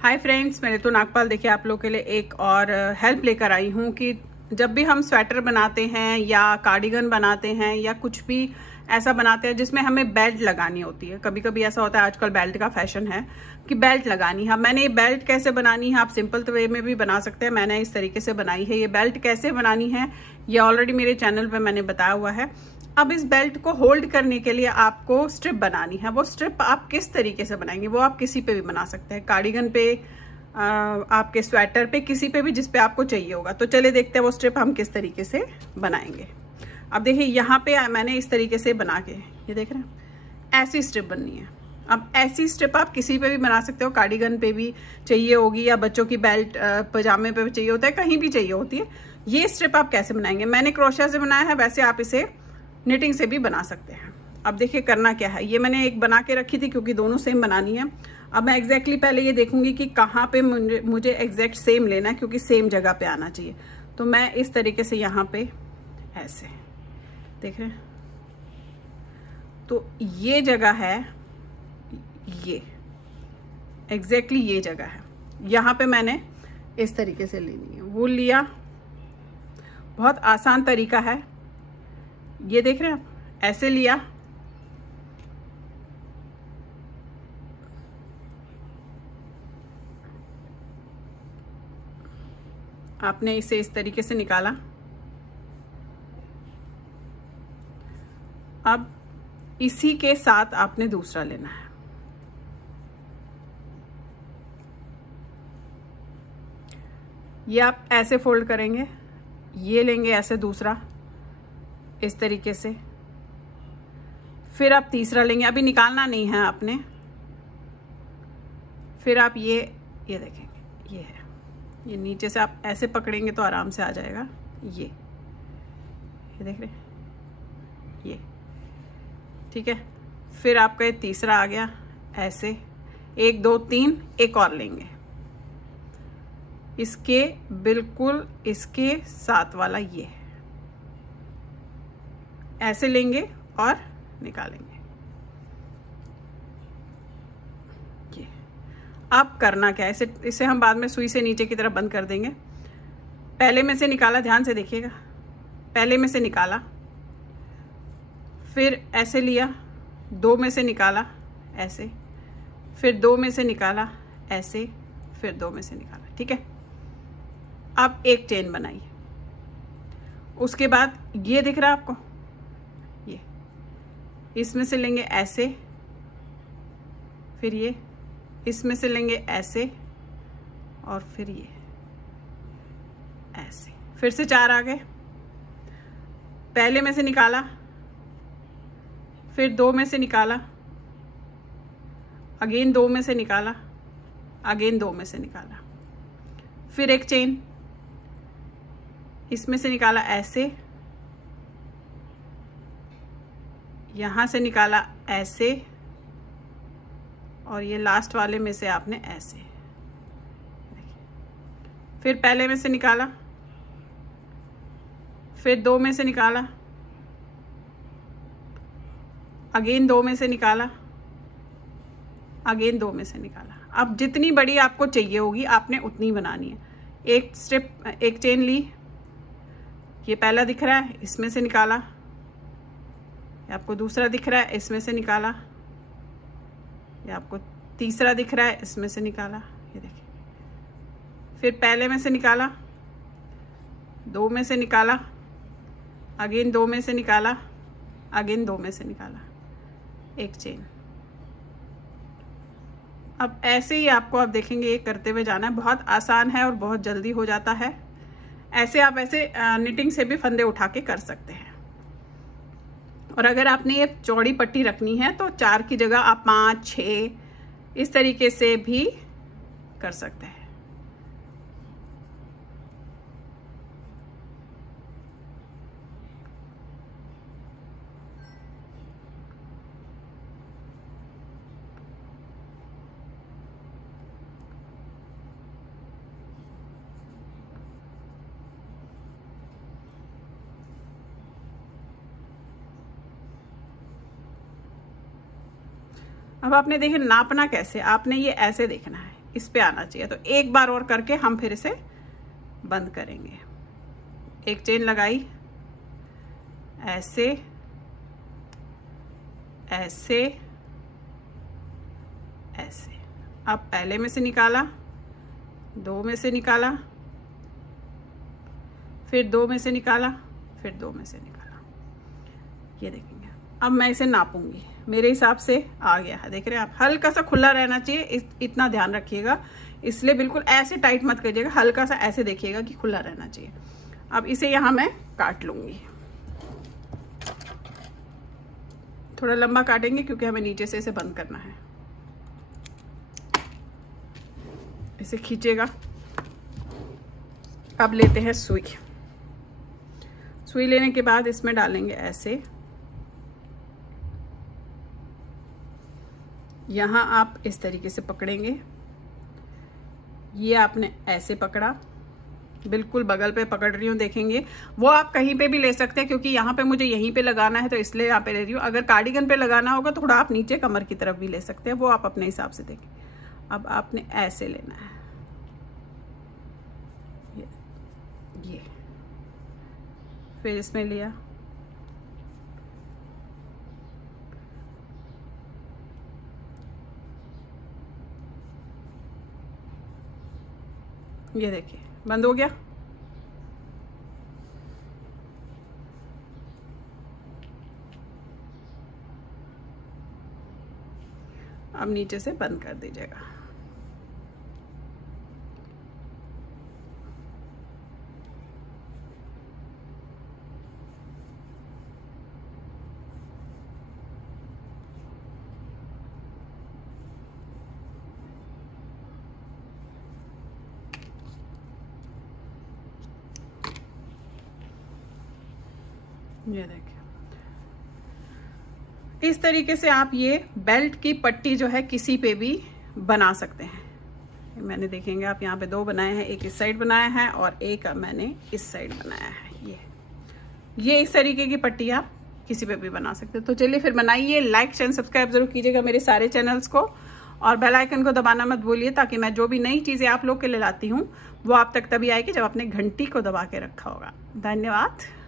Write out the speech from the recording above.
Hi friends, मैं ऋतु नागपाल देखिए आप लोग के लिए एक और हेल्प लेकर आई हूँ कि जब भी हम स्वेटर बनाते हैं या कार्डिगन बनाते हैं या कुछ भी ऐसा बनाते हैं जिसमें हमें बेल्ट लगानी होती है। कभी कभी ऐसा होता है, आजकल बेल्ट का फैशन है कि बेल्ट लगानी है। मैंने ये बेल्ट कैसे बनानी है, आप सिंपल वे में भी बना सकते हैं। मैंने इस तरीके से बनाई है। ये बेल्ट कैसे बनानी है ये ऑलरेडी मेरे चैनल पे मैंने बताया हुआ है। अब इस बेल्ट को होल्ड करने के लिए आपको स्ट्रिप बनानी है। वो स्ट्रिप आप किस तरीके से बनाएंगे वो आप किसी पे भी बना सकते हैं, कार्डिगन पे, आपके स्वेटर पे, किसी पे भी जिस पे आपको चाहिए होगा। तो चलिए देखते हैं वो स्ट्रिप हम किस तरीके से बनाएंगे। अब देखिए यहाँ पे मैंने इस तरीके से बना के, ये देख रहे हैं, ऐसी स्ट्रिप बननी है। अब ऐसी स्ट्रिप आप किसी पे भी बना सकते हो, कार्डिगन पे भी चाहिए होगी या बच्चों की बेल्ट पजामे पे भी चाहिए होता है, कहीं भी चाहिए होती है। ये स्ट्रिप आप कैसे बनाएंगे, मैंने क्रोशिया से बनाया है, वैसे आप इसे निटिंग से भी बना सकते हैं। अब देखिए करना क्या है, ये मैंने एक बना के रखी थी क्योंकि दोनों सेम बनानी है। अब मैं एग्जैक्टली पहले ये देखूंगी कि कहाँ पे मुझे एग्जैक्ट सेम लेना है, क्योंकि सेम जगह पे आना चाहिए। तो मैं इस तरीके से यहाँ पे ऐसे देख रहे हैं, तो ये जगह है, ये एग्जैक्टली ये जगह है। यहाँ पे मैंने इस तरीके से लेनी है, वो लिया। बहुत आसान तरीका है, ये देख रहे हैं आप, ऐसे लिया, आपने इसे इस तरीके से निकाला। अब इसी के साथ आपने दूसरा लेना है। ये आप ऐसे फोल्ड करेंगे, ये लेंगे ऐसे दूसरा इस तरीके से, फिर आप तीसरा लेंगे। अभी निकालना नहीं है आपने। फिर आप ये देखेंगे, ये है, ये नीचे से आप ऐसे पकड़ेंगे तो आराम से आ जाएगा। ये देख रहे हैं, ये ठीक है। फिर आपका ये तीसरा आ गया, ऐसे 1 2 3, एक और लेंगे इसके बिल्कुल इसके साथ वाला, ये ऐसे लेंगे और निकालेंगे। ये अब करना क्या है, इसे हम बाद में सुई से नीचे की तरफ बंद कर देंगे। पहले में से निकाला, ध्यान से देखिएगा, पहले में से निकाला, फिर ऐसे लिया, 2 में से निकाला ऐसे, फिर 2 में से निकाला ऐसे, फिर 2 में से निकाला, ठीक है। अब एक चेन बनाइए। उसके बाद ये दिख रहा है आपको, ये इसमें से लेंगे ऐसे, फिर ये इसमें से लेंगे ऐसे, और फिर ये ऐसे, फिर से 4 आ गए। पहले में से निकाला, फिर 2 में से निकाला, अगेन 2 में से निकाला, अगेन 2 में से निकाला, फिर एक चेन, इसमें से निकाला ऐसे, यहां से निकाला ऐसे, और ये लास्ट वाले में से आपने ऐसे, फिर पहले में से निकाला, फिर 2 में से निकाला, अगेन 2 में से निकाला, अगेन 2 में से निकाला। अब जितनी बड़ी आपको चाहिए होगी आपने उतनी बनानी है। एक स्ट्रिप, एक चेन ली, ये पहला दिख रहा है, इसमें से निकाला, ये आपको दूसरा दिख रहा है, इसमें से निकाला, ये आपको तीसरा दिख रहा है, इसमें से निकाला, ये देखिए, फिर पहले में से निकाला, 2 में से निकाला, अगेन 2 में से निकाला, अगेन 2 में से निकाला, एक चेन। अब ऐसे ही आपको, आप देखेंगे, ये करते हुए जाना है। बहुत आसान है और बहुत जल्दी हो जाता है। ऐसे आप ऐसे निटिंग से भी फंदे उठा के कर सकते हैं। और अगर आपने ये चौड़ी पट्टी रखनी है तो 4 की जगह आप 5 6 इस तरीके से भी कर सकते हैं। अब आपने देखे नापना कैसे, आपने ये ऐसे देखना है इस पे आना चाहिए। तो एक बार और करके हम फिर इसे बंद करेंगे। एक चेन लगाई, ऐसे ऐसे ऐसे। अब पहले में से निकाला, 2 में से निकाला, फिर 2 में से निकाला, फिर 2 में से निकाला। ये देखेंगे। अब मैं इसे नापूंगी, मेरे हिसाब से आ गया है। देख रहे हैं आप, हल्का सा खुला रहना चाहिए, इतना ध्यान रखिएगा। इसलिए बिल्कुल ऐसे टाइट मत करिएगा, हल्का सा ऐसे देखिएगा कि खुला रहना चाहिए। अब इसे यहाँ मैं काट लूंगी। थोड़ा लंबा काटेंगे क्योंकि हमें नीचे से इसे बंद करना है। इसे खींचेगा। अब लेते हैं सुई। सुई लेने के बाद इसमें डालेंगे ऐसे। यहाँ आप इस तरीके से पकड़ेंगे। ये आपने ऐसे पकड़ा, बिल्कुल बगल पे पकड़ रही हूँ, देखेंगे। वो आप कहीं पे भी ले सकते हैं, क्योंकि यहाँ पे मुझे यहीं पे लगाना है तो इसलिए यहाँ पे ले रही हूँ। अगर कार्डिगन पे लगाना होगा थोड़ा आप नीचे कमर की तरफ भी ले सकते हैं, वो आप अपने हिसाब से देखें। अब आपने ऐसे लेना है, ये फिर इसमें लिया, ये देखिए बंद हो गया। अब नीचे से बंद कर दीजिएगा। ये देखिए, इस तरीके से आप ये बेल्ट की पट्टी जो है किसी पे भी बना सकते हैं। मैंने देखेंगे आप यहाँ पे 2 बनाए हैं, एक इस साइड बनाया है और एक मैंने इस साइड बनाया है। ये इस तरीके की पट्टी आप किसी पे भी बना सकते हैं। तो चलिए फिर बनाइए। लाइक शेयर सब्सक्राइब जरूर कीजिएगा मेरे सारे चैनल्स को, और बेल आइकन को दबाना मत भूलिए, ताकि मैं जो भी नई चीज़ें आप लोग के लिए लाती हूँ वो आप तक तभी आएगी जब आपने घंटी को दबा के रखा होगा। धन्यवाद।